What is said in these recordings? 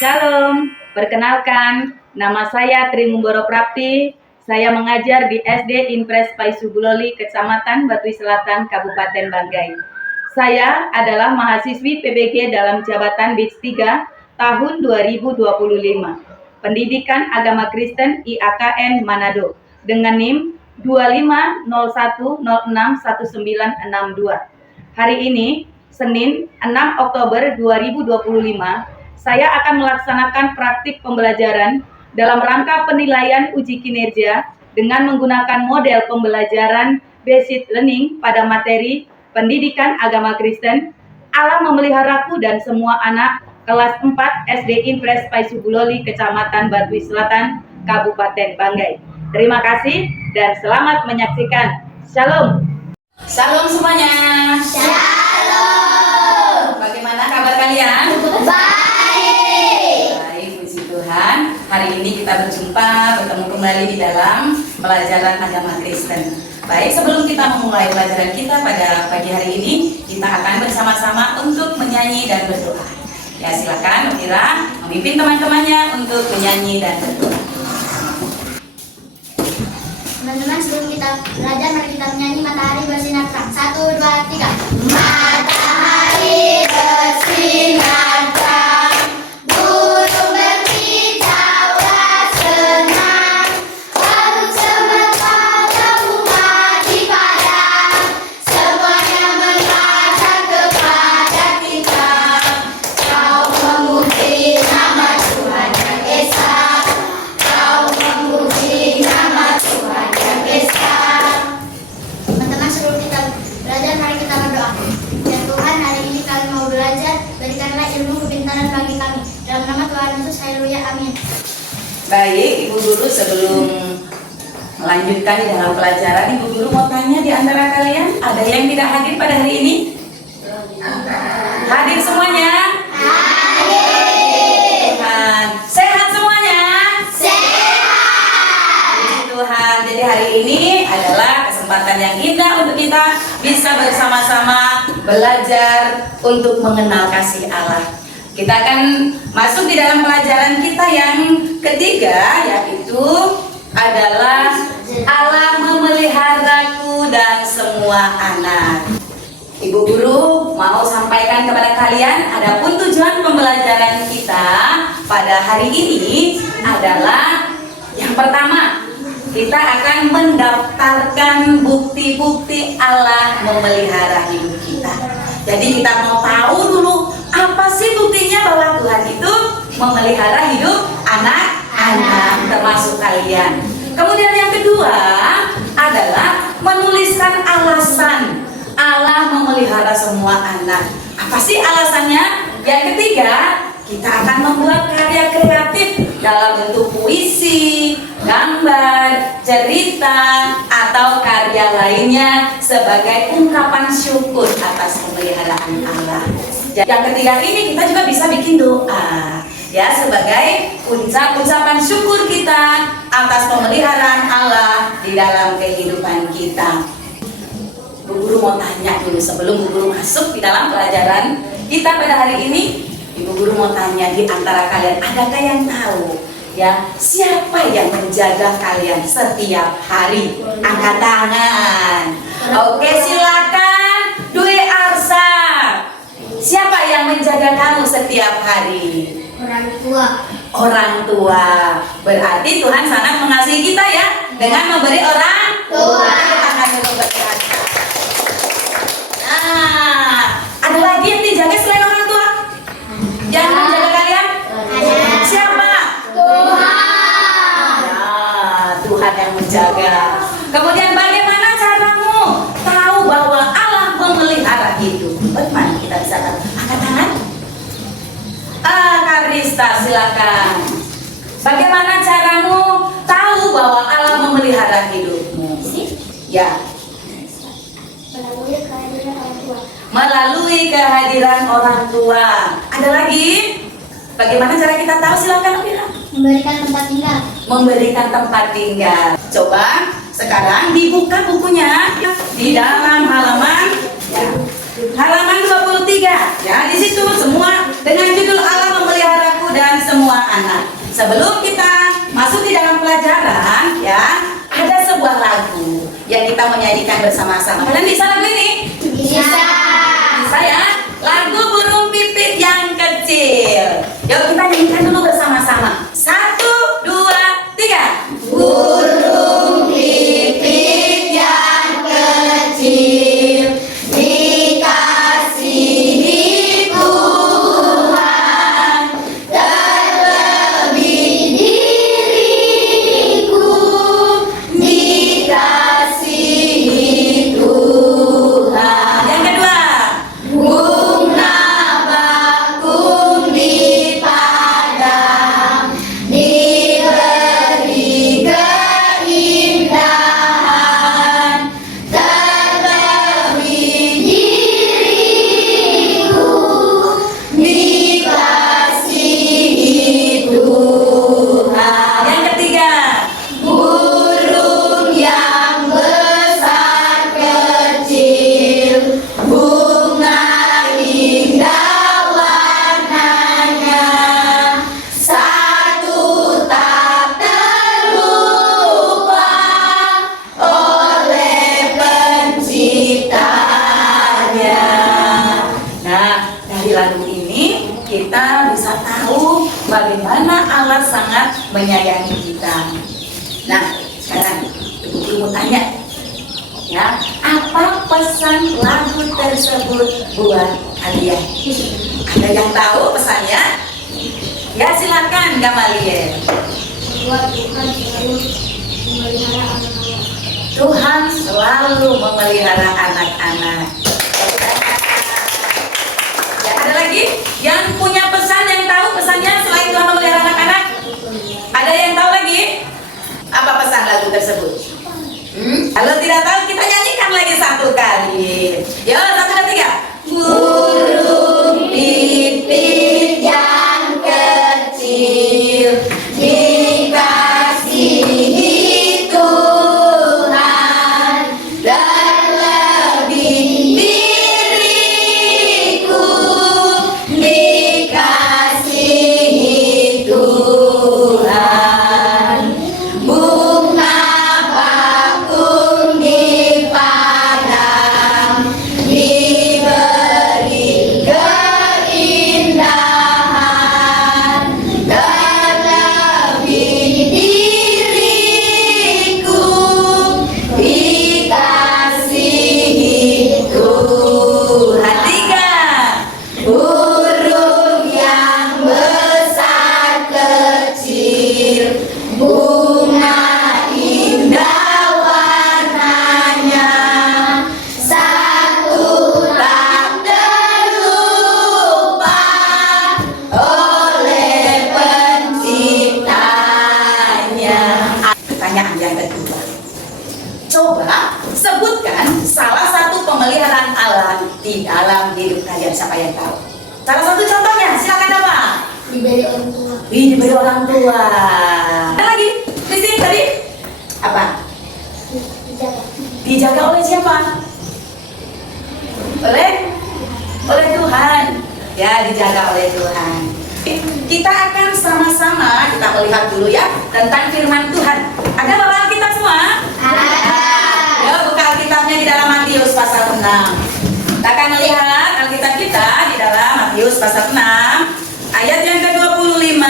Shalom, perkenalkan, nama saya Tringumboro Prapti. Saya mengajar di SD Impres Paisubuloli, Kecamatan Batui Selatan, Kabupaten Banggai. Saya adalah mahasiswi PBG dalam jabatan BIDS 3 tahun 2025. Pendidikan Agama Kristen IAKN Manado dengan NIM 2501061962. Hari ini, Senin 6 Oktober 2025, saya akan melaksanakan praktik pembelajaran dalam rangka penilaian uji kinerja dengan menggunakan model pembelajaran Basic Learning pada materi Pendidikan Agama Kristen, Allah Memeliharaku dan Semua Anak, kelas 4 SD Impres Paisubuloli, Kecamatan Batui Selatan, Kabupaten Banggai. Terima kasih dan selamat menyaksikan. Shalom. Shalom semuanya. Shalom. Bagaimana kabar kalian? Baik. Baik, puji Tuhan. Hari ini kita bertemu kembali di dalam pelajaran agama Kristen. Baik, sebelum kita memulai pelajaran kita pada pagi hari ini, kita akan bersama-sama untuk menyanyi dan berdoa. Ya, silakan Mira memimpin teman-temannya untuk menyanyi dan berdoa. Teman-teman, sebelum kita belajar, mari kita menyanyi Matahari Bersinar Terang. 1, 2, 3. Matahari bersinar terang, burung berkicauan senang, burung semerbak bunga di padang, semuanya menghadap kepada kita. Kau memuji nama Tuhan yang Esa, kau memuji nama Tuhan yang Esa. Teman-teman, sebelum kita belajar, mari kita berdoa. Ya Tuhan, hari ini kami mau belajar, berikanlah ilmu kepintaran bagi kami. Dalam nama Tuhan Yesus, haleluya, amin. Baik, Ibu Guru, sebelum melanjutkan di dalam pelajaran, Ibu Guru mau tanya di antara kalian, ada yang tidak hadir pada hari ini? Hadir semuanya? Hadir. Tuhan. Sehat semuanya? Sehat. Puji Tuhan. Jadi hari ini adalah kesempatan yang indah untuk kita bisa bersama-sama belajar untuk mengenal kasih Allah. Kita akan masuk di dalam pelajaran kita yang ketiga, yaitu adalah Allah memeliharaku dan semua anak. Ibu Guru mau sampaikan kepada kalian, adapun tujuan pembelajaran kita pada hari ini adalah yang pertama, kita akan mendaftarkan bukti-bukti Allah memelihara hidup kita. Jadi kita mau tahu dulu apa sih buktinya bahwa Tuhan itu memelihara hidup anak-anak termasuk kalian. Kemudian yang kedua adalah menuliskan alasan Allah memelihara semua anak. Apa sih alasannya? Yang ketiga, kita akan membuat karya kreatif dalam bentuk puisi, gambar, cerita, atau karya lainnya sebagai ungkapan syukur atas pemeliharaan Allah. Yang ketiga ini kita juga bisa bikin doa, ya, sebagai ucapan syukur kita atas pemeliharaan Allah di dalam kehidupan kita. Bu Guru mau tanya dulu sebelum Bu Guru masuk di dalam pelajaran kita pada hari ini. Ibu Guru mau tanya di antara kalian, adakah yang tahu ya siapa yang menjaga kalian setiap hari? Angkat tangan. Oke, silakan. Dwi Arsa. Siapa yang menjaga kamu setiap hari? Orang tua. Orang tua. Berarti Tuhan sangat mengasihi kita ya dengan memberi orang Tua. Akan berkata. Nah, ada lagi yang dijaga selain orang tua? Yang menjaga kalian? Ada. Siapa? Tuhan. Ya, Tuhan yang menjaga. Kemudian bagaimana caramu tahu bahwa Allah memelihara hidup? Bagaimana kita bisa tahu? Angkat tangan. Karista, silakan. Bagaimana caramu tahu bahwa Allah memelihara hidupmu? Ya. Melalui kehadiran orang tua. Melalui kehadiran orang tua. Ada lagi? Bagaimana cara kita tahu? Silakan, Mira. Memberikan tempat tinggal. Memberikan tempat tinggal. Coba sekarang dibuka bukunya di dalam halaman halaman 23. Ya, di situ semua dengan judul Allah memeliharaku dan semua semua anak. Sebelum kita masuk di dalam pelajaran, ya, ada sebuah lagu yang kita menyanyikan bersama-sama. Kalian bisa lagu ini? Bisa. Bisa ya? Lagu burung pipit yang kecil. Yuk kita nyanyikan dulu bersama-sama. 1, 2, 3. Burung pipit yang kecil dikasihi Tuhan, terlebih diriku dikasihi Tuhan. Yang kedua. Bunga bakung di padang diberi keindahan, terlebih diriku dikasihi Tuhan. Yang ketiga. Burung yang besar kecil, bunga indah warnanya, satu tak terlupa oleh penciptanya. Nah, dari lagu ini kita bisa tahu bagaimana Allah sangat menyayangi kita. Nah, sekarang Ibu mau tanya, ya, apa pesan lagu tersebut buat kalian? Ada yang tahu pesannya? Ya, silakan Gamaliel. Buat Tuhan selalu memelihara anak-anak. Tuhan selalu memelihara anak-anak. Ya, ada lagi yang punya pesan, yang tahu pesannya selain Tuhan memelihara anak-anak? Ada yang tahu lagi? Apa pesan lagu tersebut? Kalau tidak tahu, kita nyanyikan lagi satu kali. Yo, 1, 2, 3. Burung pipit yang kecil dikasihi Tuhan, terlebih diriku dikasihi Tuhan. Bunga bakung di padang diberi keindahan, terlebih diriku dikasihi Tuhan. 3. Burung yang besar kecil, bunga indah warnanya, satu tak terlupa oleh penciptanya. Pertanyaan yang kedua. Coba sebutkan salah satu pemeliharaan Allah di dalam hidup kalian. Siapa yang tahu? Salah satu contohnya, silakan apa? Diberi orang tua. Diberi orang tua. Ada lagi? Di sini tadi apa? Dijaga. Dijaga oleh siapa? Oleh Tuhan. Ya, dijaga oleh Tuhan. Kita akan sama-sama kita melihat dulu ya tentang firman Tuhan. Ada bawaan kita semua? Ya, buka Alkitabnya di dalam Matius pasal 6. Kita akan melihat Alkitab kita di dalam Matius pasal 6 ayat yang ke-25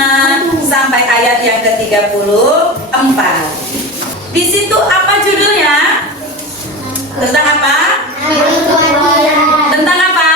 sampai ayat yang ke-34. Di situ apa judulnya? Tentang apa? Tentang apa?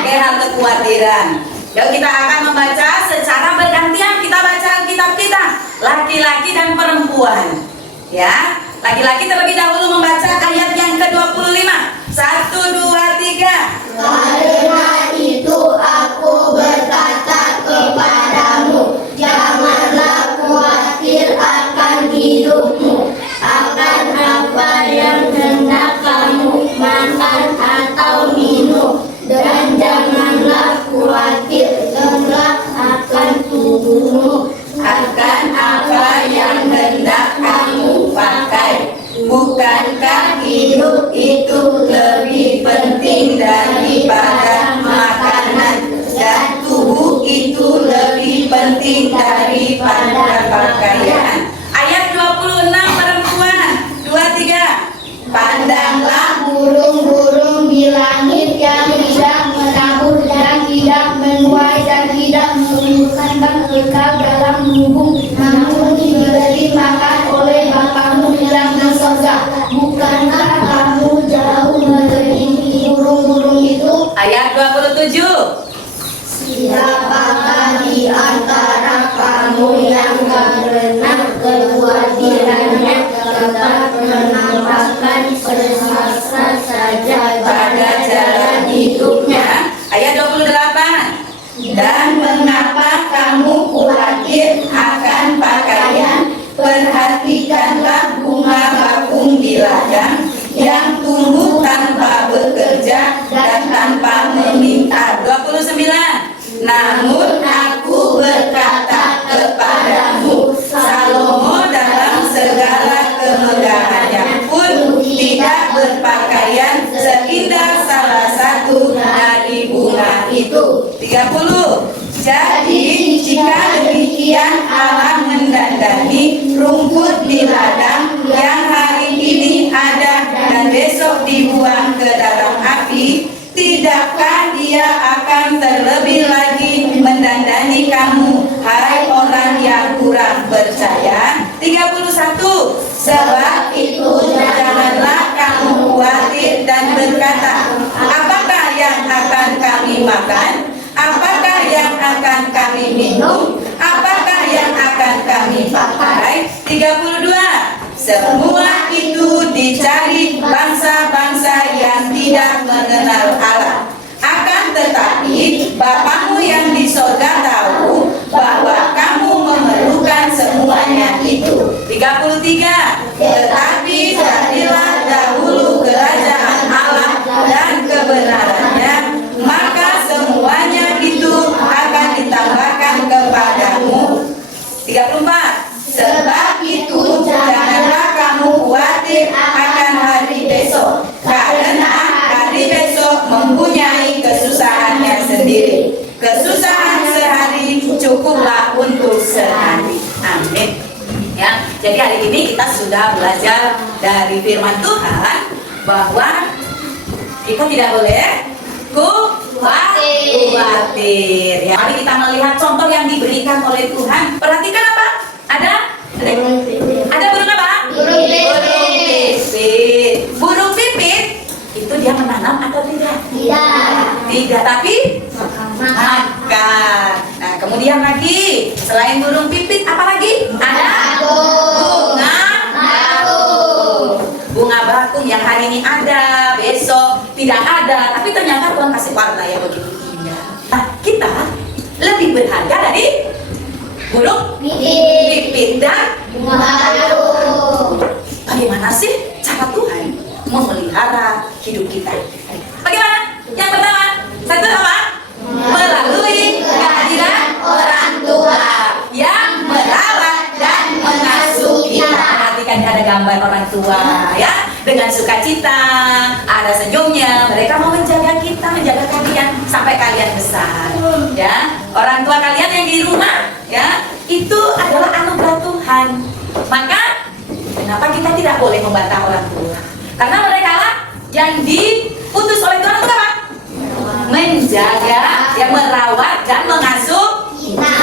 Oke, hal kekhawatiran. Yuk kita akan membaca secara bergantian. Kita baca Alkitab kita, laki-laki dan perempuan. Ya, laki-laki terlebih dahulu membaca ayat yang ke-25. 1, 2, 3. Karena itu aku berkata kepadamu, janganlah khawatir akan hidupmu, akan apa yang hendak kamu makan atau minum, dan janganlah khawatir kelak akan tubuhmu, akan apa yang hendak kamu pakai. Bukankah hidup itu lebih penting daripada makanan, Siapakah di antara kamu yang berenang keluar dirinya dapat menampakkan sesastra saja pada jalan hidupnya? Ayat 28. Dan mengapa kamu khawatir akan pakaian? Perhatikanlah bunga bakung di ladang yang tumbuh tanpa bekerja dan tanpa meminta. 29. Namun aku berkata kepadamu, Salomo dalam segala kemegahannya pun tidak berpakaian seindah salah satu dari bunga itu. 30. Jadi jika demikian Allah mendandani rumput di ladang yang hari ini ada dan besok dibuang ke dalam api, tidakkah Dia akan terlebih lagi mendandani kamu, hai orang yang kurang percaya? 31. Sebab itu janganlah kamu khawatir dan berkata, apakah yang akan kami makan? Apakah yang akan kami minum? Apakah yang akan kami pakai? 32. Semua itu dicari bangsa-bangsa yang tidak mengenal Allah. Akan tetapi Bapamu yang di sorga tahu bahwa kamu memerlukan semuanya itu. 33. Tetapi carilah dahulu kerajaan Allah dan kebenarannya, maka semuanya itu akan ditambahkan kepadamu. 34. Sebab itu janganlah kamu khawatir akan hari besok, karena hari besok mempunyai kesusahannya sendiri. Kesusahan sehari cukuplah untuk sehari. Amin. Ya, jadi hari ini kita sudah belajar dari firman Tuhan bahwa kita tidak boleh khawatir. Ya, mari kita melihat contoh yang diberikan oleh Tuhan. Perhatikan apa? Ada burung apa? Burung pipit. Burung pipit itu dia menanam atau tidak? Tidak, tapi makan. Nah, kemudian lagi selain burung pipit apa lagi? Ada bunga bakung yang hari ini ada, besok tidak ada, tapi ternyata Tuhan kasih warna yang begitu indah. Nah, kita lebih berharga dari burung pipit dan bagaimana sih cara Tuhan memelihara hidup kita? Bagaimana? Yang pertama, satu apa? Melalui kehadiran orang tua yang merawat dan mengasuh kita. Perhatikan ada gambar orang tua ya, dengan sukacita, ada senyumnya. Mereka mau menjaga kita, menjaga kalian sampai kalian besar. Ya, orang tua kalian yang di rumah, ya, itu adalah anugerah Tuhan. Maka kenapa kita tidak boleh membantah orang tua? Karena mereka lah yang diutus oleh Tuhan untuk apa? Menjaga, yang merawat dan mengasuh kita.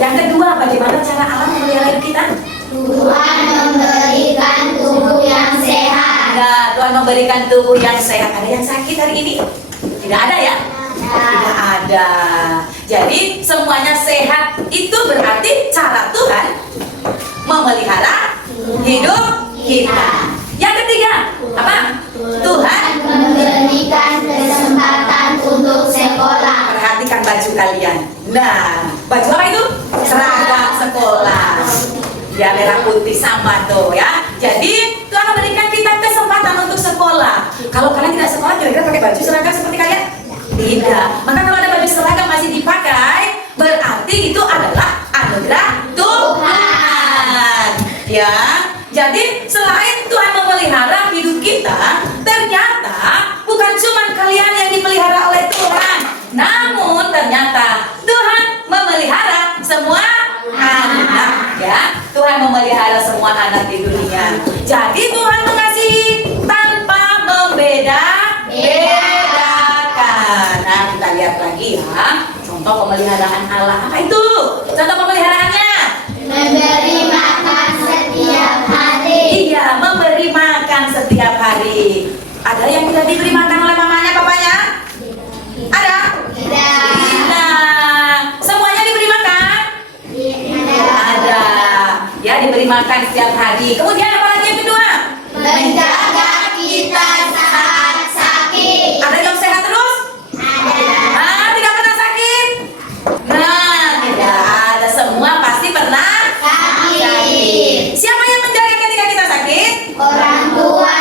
Yang kedua, bagaimana cara Allah memelihara hidup kita? Tuhan memberikan tubuh yang sehat. Nah, Tuhan memberikan tubuh yang sehat. Ada yang sakit hari ini? Tidak ada ya? Tidak ada. Jadi semuanya sehat itu berarti cara Tuhan memelihara hidup kita. Yang ketiga, apa? Tuhan Memberikan kesempatan untuk sekolah. perhatikan baju kalian. Nah, baju apa itu? Seragam sekolah. Ya, merah putih sama tuh ya. Jadi Tuhan memberikan kita kesempatan untuk sekolah. Kalau kalian tidak sekolah, kira-kira pakai baju seragam seperti kalian? Tidak. Maka kalau ada baju seragam masih dipakai, berarti itu adalah anugerah Tuhan. Ya. Jadi selain Tuhan memelihara hidup kita, ternyata bukan cuma kalian yang dipelihara oleh Tuhan, namun ternyata Tuhan memelihara semua anak. Ya, Tuhan memelihara semua anak di dunia. Jadi Tuhan mengasihi tanpa membeda-bedakan. Nah, kita lihat lagi ya, contoh pemeliharaan Allah. Apa itu? Contoh pemeliharaannya? Memberi makan setiap hari. Iya, memberi makan setiap hari. Ada yang tidak diberi makan oleh mamanya, papanya? Ada? Tidak. Tidak. makan setiap hari. Kemudian apa lagi yang kedua? Menjaga kita saat sakit. Ada yang sehat terus? Ada. Tidak pernah sakit? Nah, tidak ada, semua pasti pernah Sakit. Siapa yang menjaga ketika kita sakit? Orang tua.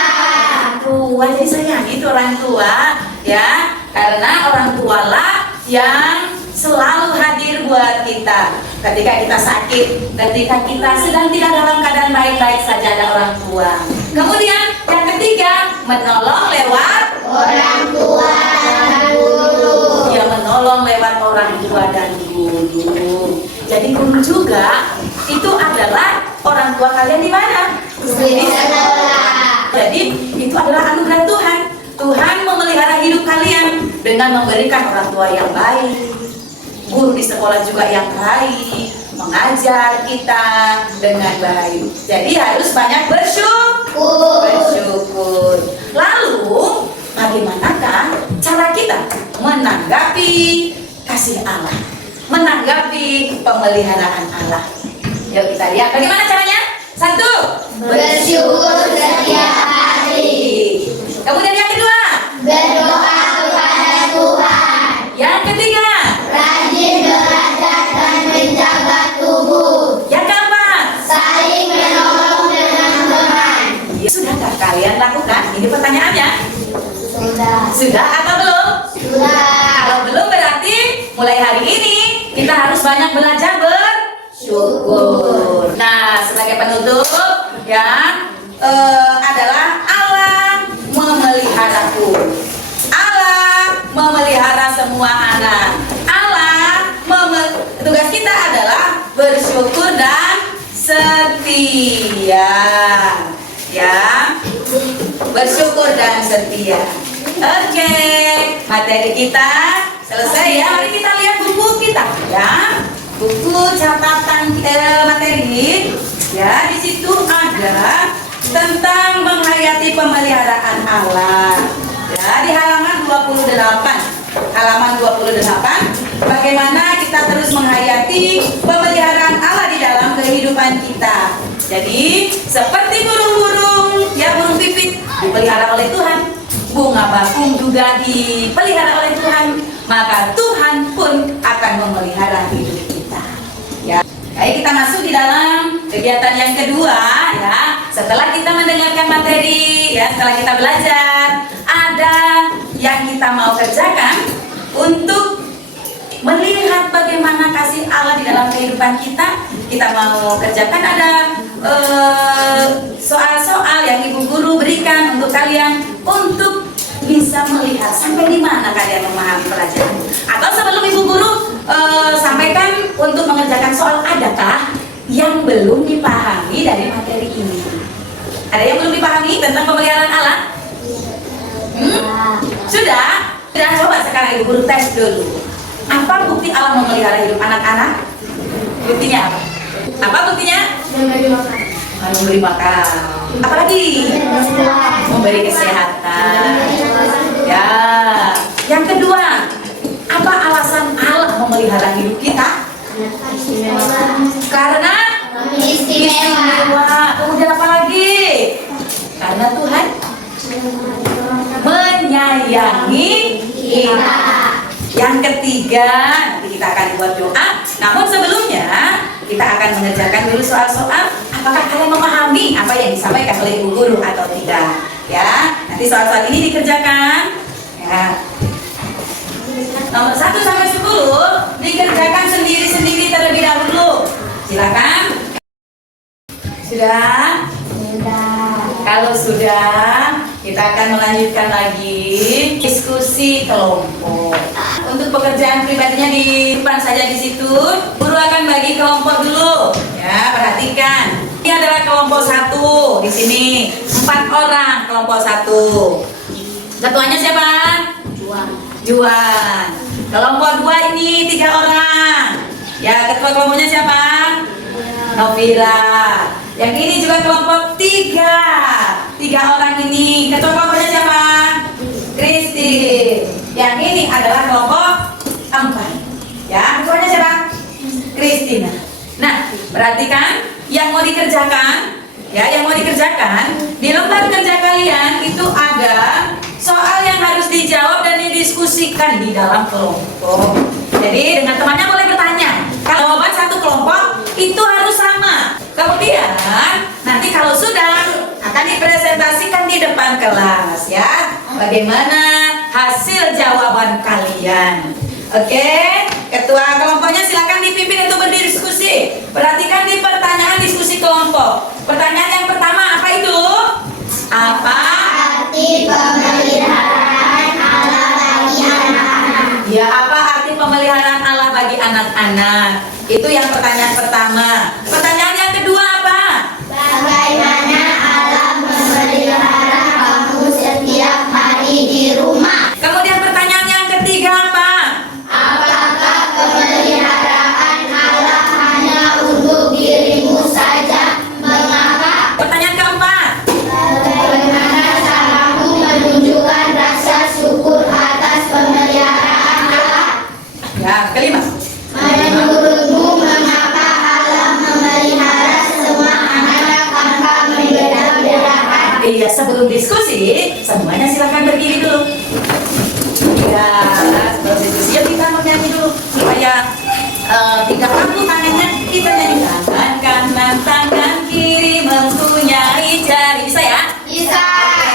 Tua, jadi sayang itu orang tua, ya, karena orang tua lah yang selalu hadir buat kita ketika kita sakit, ketika kita sedang tidak dalam keadaan baik-baik saja, ada orang tua. Kemudian yang ketiga, menolong lewat Orang tua dan guru. ya, menolong lewat orang tua dan guru. Jadi guru juga itu adalah orang tua kalian di mana? Di sekolah. Jadi itu adalah anugerah Tuhan. Tuhan memelihara hidup kalian dengan memberikan orang tua yang baik, guru di sekolah juga yang baik, mengajar kita dengan baik. Jadi harus banyak bersyukur. Lalu bagaimanakah cara kita menanggapi kasih Allah, menanggapi pemeliharaan Allah? Yuk kita lihat bagaimana caranya. 1, Bersyukur setiap hari. Kemudian yang kedua, Berdoa kepada Tuhan. yang ketiga, Rajin belajar dan menjaga tubuh. yang keempat. Saling menolong teman-teman. Ya, sudahkah kalian lakukan? Ini pertanyaannya. Sudah. Sudah atau belum? Sudah. Kalau belum berarti mulai hari ini kita harus banyak belajar bersyukur. Nah, sebagai penutup ya adalah Allah memeliharaku. Allah memelihara semua anak. Tugas kita adalah bersyukur dan setia. Ya, bersyukur dan setia. Oke, materi kita selesai ya. Mari kita lihat buku kita ya. Buku catatan materi. Ya, di situ ada tentang menghayati pemeliharaan Allah. Ya, di halaman 28. Halaman 28, bagaimana kita terus menghayati pemeliharaan Allah di dalam kehidupan kita. Jadi, seperti burung-burung, ya burung pipit dipelihara oleh Tuhan. Bunga bakung juga dipelihara oleh Tuhan. Maka Tuhan pun akan memelihara hidup kita. Ya. Baik, kita masuk di dalam kegiatan yang kedua ya. Setelah kita mendengarkan materi ya, setelah kita belajar, ada yang kita mau kerjakan untuk melihat bagaimana kasih Allah di dalam kehidupan kita. Kita mau kerjakan ada soal-soal yang ibu guru berikan untuk kalian untuk bisa melihat sampai di mana kalian memahami pelajaran. Atau sebelum ibu guru sampaikan untuk mengerjakan soal, adakah yang belum dipahami dari materi ini? Ada yang belum dipahami tentang pemeliharaan Allah? Sudah? Sudah, coba sekarang ibu guru tes dulu. Apa bukti Allah memelihara hidup anak-anak? Buktinya apa? Apa buktinya? Memberi makan. Apalagi? Memberi kesehatan. Ya. Yang kedua, apa alasan Allah memelihara hidup kita? Karena istimewa. Kemudian apa lagi? Karena Tuhan menyayangi kita. Yang ketiga, nanti kita akan buat doa. Namun sebelumnya, kita akan mengerjakan dulu soal-soal. Apakah kalian memahami apa yang disampaikan oleh ibu guru atau tidak? Ya, nanti soal-soal ini dikerjakan. Ya. Nomor 1 sampai 10 dikerjakan sendiri-sendiri terlebih dahulu. Silakan. Sudah? Kalau sudah, kita akan melanjutkan lagi diskusi kelompok. Untuk pekerjaan pribadinya di depan saja di situ. Guru akan bagi kelompok dulu. Ya, perhatikan. Ini adalah kelompok 1 di sini. 4 orang kelompok 1. Ketuanya siapa? Juan. Kelompok 2 ini 3 orang. Ya, ketua kelompoknya siapa? Novira. Yang ini juga kelompok 3. 3 orang ini. Ketua kelompoknya siapa? Kristi. Yang ini adalah kelompok 4. Ya, ketuanya siapa? Kristina. Nah, perhatikan yang mau dikerjakan, ya, yang mau dikerjakan di lembar kerja kalian itu ada soal yang harus dijawab dan didiskusikan di dalam kelompok. Jadi dengan temannya boleh bertanya. Kalau jawaban satu kelompok itu harus sama. Kemudian nanti kalau sudah akan dipresentasikan di depan kelas, ya. Bagaimana hasil jawaban kalian? Oke, ketua kelompoknya silakan dipimpin untuk berdiskusi. Perhatikan di pertanyaan diskusi kelompok. Pertanyaan yang pertama apa itu? Apa Arti pemeliharaan Allah bagi anak-anak. ya, apa arti pemeliharaan Allah bagi anak-anak? Itu yang pertanyaan pertama. Pertanyaan yang kedua apa? Bagaimana Allah memelihara kamu setiap hari di rumah? Kemudian pertanyaan yang ketiga apa? Apakah pemeliharaan Allah hanya untuk dirimu saja? Mengapa? Pertanyaan keempat. Bagaimana caramu menunjukkan rasa syukur atas pemeliharaan Allah? Ya, kelima. Menurutmu mengapa Allah memelihara semua anak tanpa membeda-bedakan? Iya, sebelum diskusi, semuanya silakan berdiri dulu. Ya, sebelum diskusi, yuk kita menyanyi dulu supaya tidak kaku tangannya. Kita nyanyi tangan kanan, tangan kiri mempunyai jari. Bisa ya? Bisa.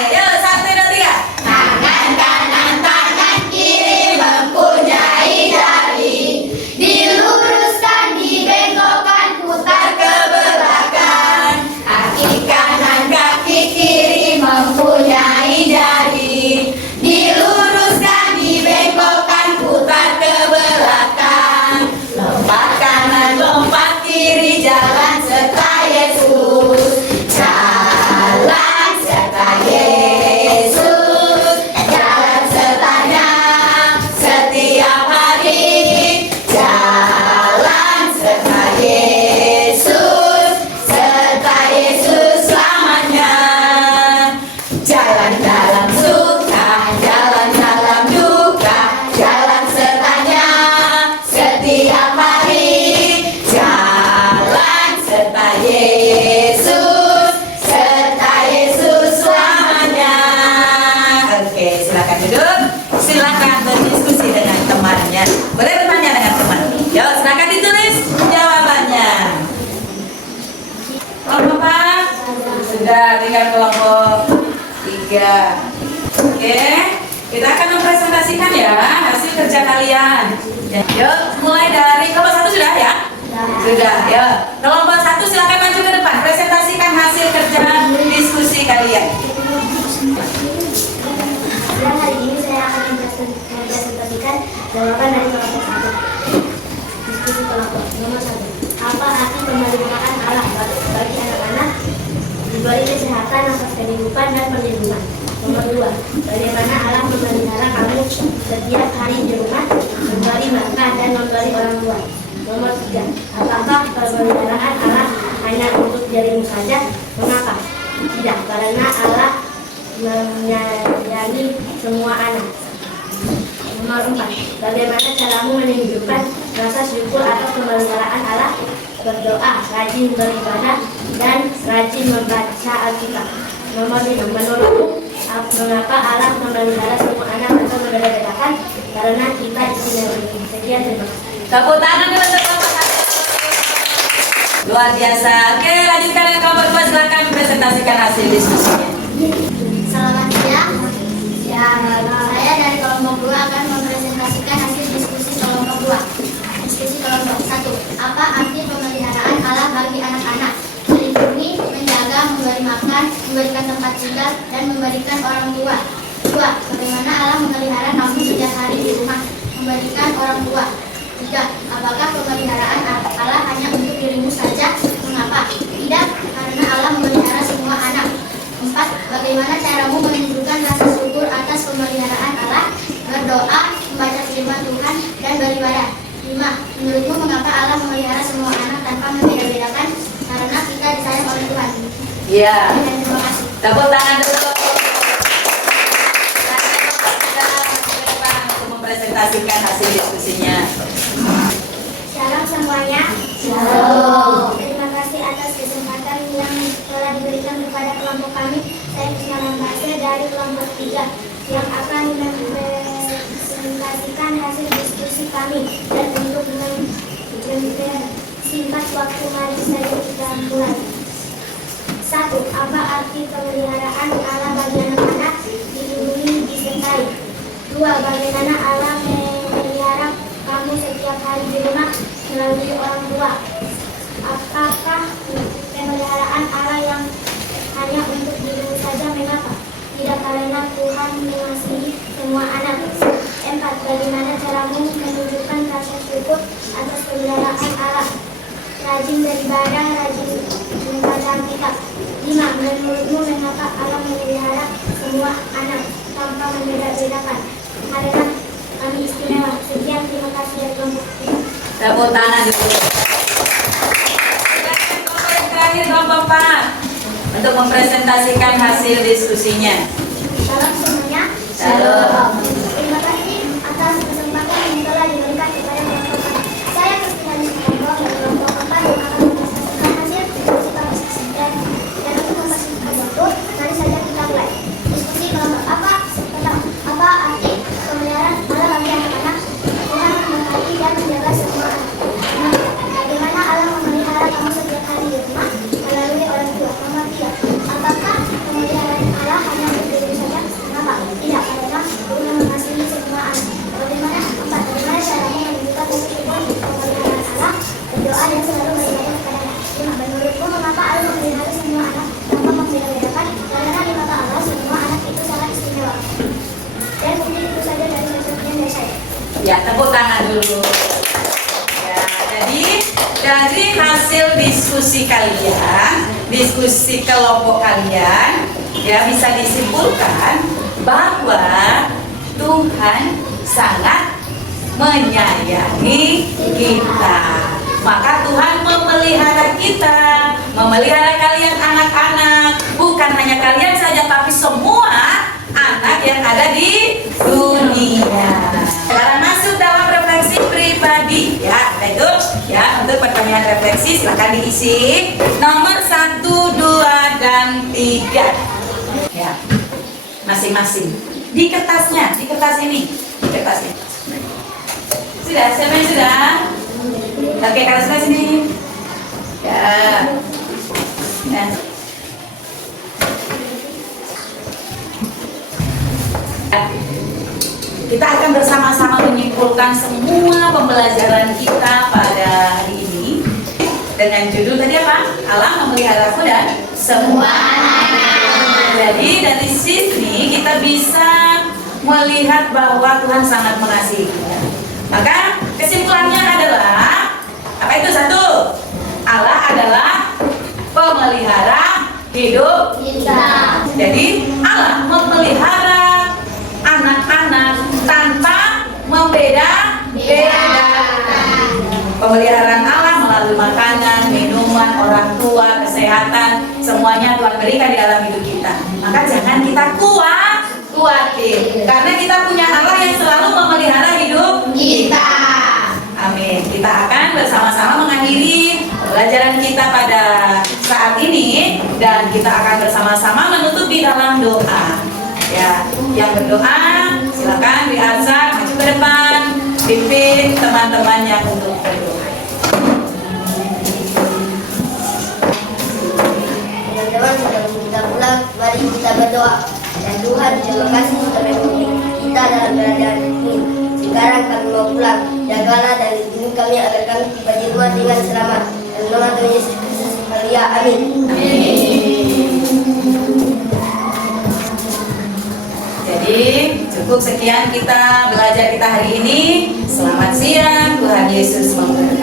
Oke, yuk 1, 2, 3. Tangan kanan, tangan kiri mempunyai jari. Diluruskan, dibengkokkan, putar ke belakang. Kaki kanan, kaki kiri mempunyai jari. Diluruskan, dibengkokkan, putar ke belakang. Lompat kanan, lompat kiri, jalan serta Yesus. Jalan serta Yesus. Jalan sertanya setiap hari. Jalan serta Yesus. Serta Yesus selamanya. Jalan dalam suka, jalan dalam duka. Jalan sertanya setiap hari. Jalan serta Yesus. Serta Yesus selamanya. Oke, silakan duduk. Silakan berdiskusi dengan temannya. Boleh bertanya dengan teman. Yuk, silakan ditulis jawabannya. Kelompok apa? Sudah, tinggal kelompok 3. Oke, kita akan mempresentasikan ya hasil kerja kalian. Yuk, mulai dari kelompok 1 sudah ya? Sudah, ya. Kelompok 1 silakan maju ke depan. Presentasikan hasil kerja diskusi kalian. Dan hari ini saya akan mempresentasikan jawaban dari kelompok 1. Diskusi kelompok nomor 1. Apa arti pemeliharaan Allah bagi anak-anak? Diberi kesehatan, nafas kehidupan, dan perlindungan. Nomor 2. Bagaimana Allah memelihara kamu setiap hari di rumah, memberi makan dan memberi orang tua. Nomor 3. Apakah pemeliharaan Allah hanya untuk dirimu saja? Mengapa? Tidak, karena Allah menyayangi semua anak. Nomor 4. Bagaimana caramu menunjukkan rasa syukur atas pemeliharaan Allah? Berdoa, rajin beribadah, dan rajin membaca Alkitab. Nomor 5. Menurutmu mengapa Allah memelihara semua anak atau membeda-bedakan? Karena kita istimewa. Sekian, terima kasih. Tepuk tangan dulu untuk kelompok 1. Luar biasa. Oke, lanjutkan dengan kelompok 2. Silakan presentasikan hasil diskusinya. Selamat siang. Ya, saya dari kelompok 2 akan mempresentasikan hasil diskusi kelompok 2. Diskusi kelompok 1. Apa arti pemeliharaan Allah bagi anak-anak? Melindungi, menjaga, memberi makan, memberikan tempat tinggal, dan memberikan orang tua. 2. Bagaimana Allah memelihara kamu setiap hari di rumah? Memberikan orang tua. 3. Apakah pemeliharaan Allah hanya untuk dirimu saja? Mengapa? Tidak, karena Allah memelihara semua anak. 4. Bagaimana caramu menunjukkan rasa syukur atas pemeliharaan Allah? Berdoa, membaca firman Tuhan, dan beribadah. 5. Menurutmu mengapa Allah memelihara semua anak tanpa membeda-bedakan? Karena kita disayang oleh Tuhan. Iya. Dan terima kasih. Tepuk tangan dulu. Untuk mempresentasikan hasil diskusinya. Shalom semuanya. Shalom. Terima kasih atas kesempatan kami. Dan untuk singkat waktu, mari saja kita mulai. 1. Apa arti pemeliharaan Allah bagi anak-anak? Dilindungi, disertai. 2. Bagaimana Allah memelihara kamu setiap hari di rumah melalui orang tua? Apakah pemeliharaan Allah yang hanya untuk dirimu saja? Mengapa? Tidak, karena Tuhan mengasihi semua anak. 4. Bagaimana caramu menunjukkan rasa syukur atas pemeliharaan Allah? Rajin beribadah, rajin membaca Alkitab. 5. Menurutmu mengapa Allah memelihara semua anak tanpa membeda-bedakan? Karena kami istimewa. Sekian, terima kasih dari kelompok. Tepuk tangan dulu. Silakan kelompok yang terakhir, kelompok 4, untuk mempresentasikan hasil diskusinya. Salam semuanya. Salam. Terima kasih atas kesempatan yang telah diberikan kepada kelompok 4. Saya Kristina Nismoko dari kelompok 4 yang akan mempresentasikan hasil diskusi kami. Dan untuk mempersingkat waktu, mari saja kita mulai. Diskusi kelompok apa arti pemeliharaan Allah bagi anak-anak? Tuhan memberkati dan menjaga semua anak. Bagaimana Allah memelihara kamu setiap hari di rumah melalui orang tua? Nomor 3. Apakah pemeliharaan Allah hanya untuk diri saja? Kenapa? Tidak, karena Tuhan mengasihi semua anak. Bagaimana? 4. Bagaimana caranya menunjukkan rasa syukur pemeliharaan Allah? Berdoa dan selalu beribadah kepadanya. 5. Menurutku, mengapa Allah memelihara semua anak tanpa membeda-bedakan? Karena di mata Allah semua anak itu sangat istimewa. Dan mungkin itu saja dari penjelasan dari saya. Ya, tepuk tangan dulu. Ya, jadi dari hasil diskusi kalian, diskusi kelompok kalian, ya bisa disimpulkan bahwa Tuhan sangat menyayangi kita. Maka Tuhan memelihara kita, memelihara kalian anak-anak, bukan hanya kalian saja, tapi semua anak yang ada di dunia. Sekarang masuk dalam refleksi pribadi, ya, itu ya, untuk pertanyaan refleksi silakan diisi nomor 1, 2, dan 3, ya, masing-masing di kertasnya, di kertas ini, di kertasnya. Sudah, siapa yang sudah? Oke, kalau sudah sini, ya, nah. Kita akan bersama-sama menyimpulkan semua pembelajaran kita pada hari ini dengan judul tadi apa? Allah memeliharaku dan semua anak. Jadi dari sini kita bisa melihat bahwa Tuhan sangat mengasihi kita. Maka kesimpulannya adalah apa itu? 1. Allah adalah pemelihara hidup kita. Jadi Allah memelihara anak-anak tanpa membeda-bedakan. Pemeliharaan Allah melalui makanan, minuman, orang tua, kesehatan, semuanya Tuhan berikan di dalam hidup kita. Maka jangan kita khawatir, karena kita punya Allah yang selalu memelihara hidup kita. Amin. Kita akan bersama-sama mengakhiri pelajaran kita pada saat ini, dan kita akan bersama-sama menutup di dalam doa. Ya, yang berdoa silakan diajak maju ke depan, pimpin teman-temannya untuk berdoa. Teman-teman, sebelum kita pulang, mari kita berdoa. Dan Tuhan, terima kasih sudah membimbing kita dalam pelajaran ini. Sekarang kami mau pulang. Jagalah dan lindungi kami agar kami tiba di rumah dengan selamat. Dan nama Tuhan Yesus Kristus, Maria. Amin. Jadi cukup sekian kita belajar kita hari ini. Selamat siang, Tuhan Yesus memberkati.